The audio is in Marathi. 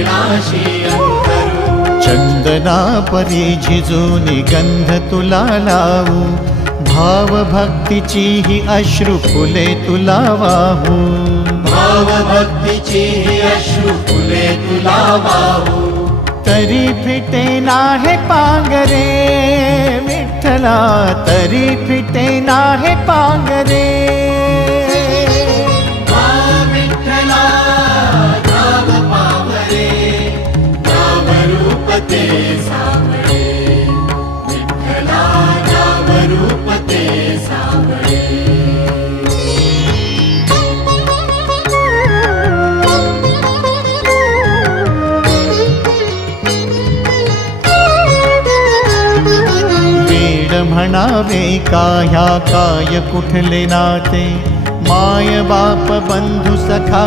चरणाशी अंतरू। चंदना परी झिजूनी गंध तुला लावू, भाव भक्तीची ही अश्रु फुले तुला वाहू। भाव भक्तीची ही अश्रु फुले तुला वाहू। तरी फिटे नाहे पांगरे विठ्ठला, तरी फिटे नाहे पांगरे। विठ्ठला नाम पावरे, नाम रूप ते सावळे। विठ्ठला नाम रूप ते सावळे। म्हणावे का ह्या काय कुठले नाते, माय बाप बंधू सखा